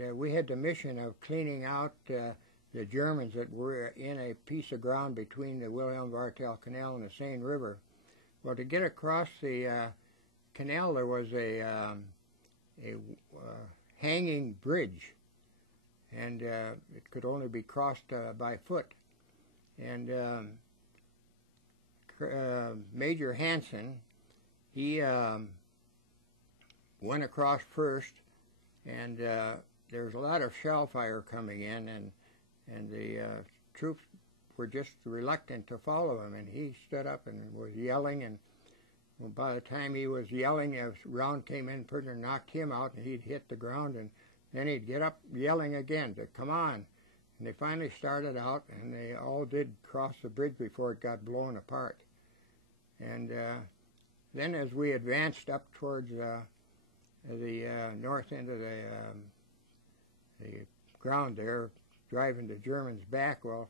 And we had the mission of cleaning out the Germans that were in a piece of ground between the Wilhelm-Wartell Canal and the Seine River. Well, to get across the canal, there was a hanging bridge, and it could only be crossed by foot. And Major Hansen, he went across first, and there was a lot of shell fire coming in, and the troops were just reluctant to follow him, and he stood up and was yelling, and well, by the time he was yelling, a round came in, pretty knocked him out, and he'd hit the ground, and then he'd get up yelling again to come on. And they finally started out, and they all did cross the bridge before it got blown apart. And then as we advanced up towards the north end of the ground there, driving the Germans back, well,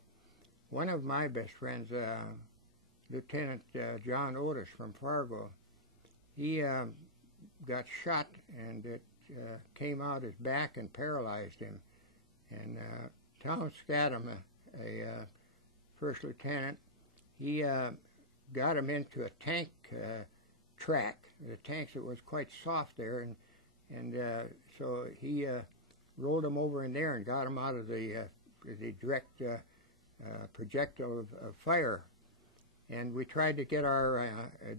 one of my best friends, Lieutenant John Otis from Fargo, he got shot, and it came out his back and paralyzed him. And Tom Scadam, a first lieutenant, he got him into a tank track. The tanks, it was quite soft there, and so he rolled him over in there and got him out of the direct projectile of fire. And we tried to get our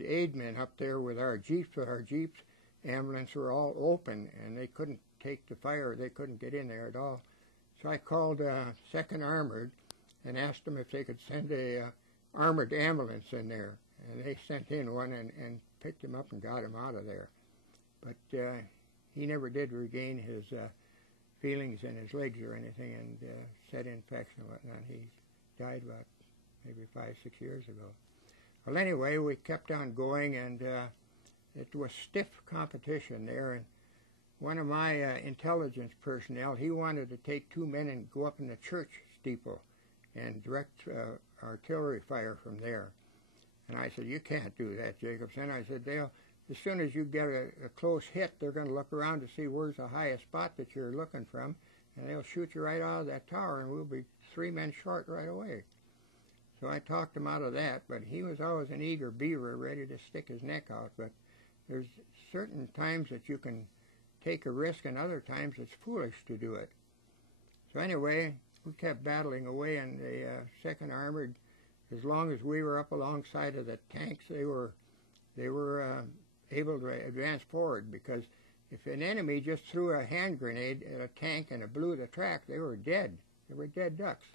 aid men up there with our jeeps, but our jeeps, ambulance were all open, and they couldn't take the fire. They couldn't get in there at all. So I called 2nd Armored and asked them if they could send a armored ambulance in there. And they sent in one and picked him up and got him out of there. But he never did regain his feelings in his legs or anything, and said infection and whatnot. He died about maybe 5, 6 years ago. Well, anyway, we kept on going, and it was stiff competition there. And one of my intelligence personnel, he wanted to take 2 men and go up in the church steeple and direct artillery fire from there. And I said, "You can't do that, Jacobson." I said, as soon as you get a close hit, they're going to look around to see where's the highest spot that you're looking from, and they'll shoot you right out of that tower, and we'll be 3 men short right away. So I talked him out of that, but he was always an eager beaver, ready to stick his neck out. But there's certain times that you can take a risk, and other times it's foolish to do it. So anyway, we kept battling away, and the 2nd Armored, as long as we were up alongside of the tanks, they were able to advance forward, because if an enemy just threw a hand grenade at a tank and it blew the track, they were dead. They were dead ducks.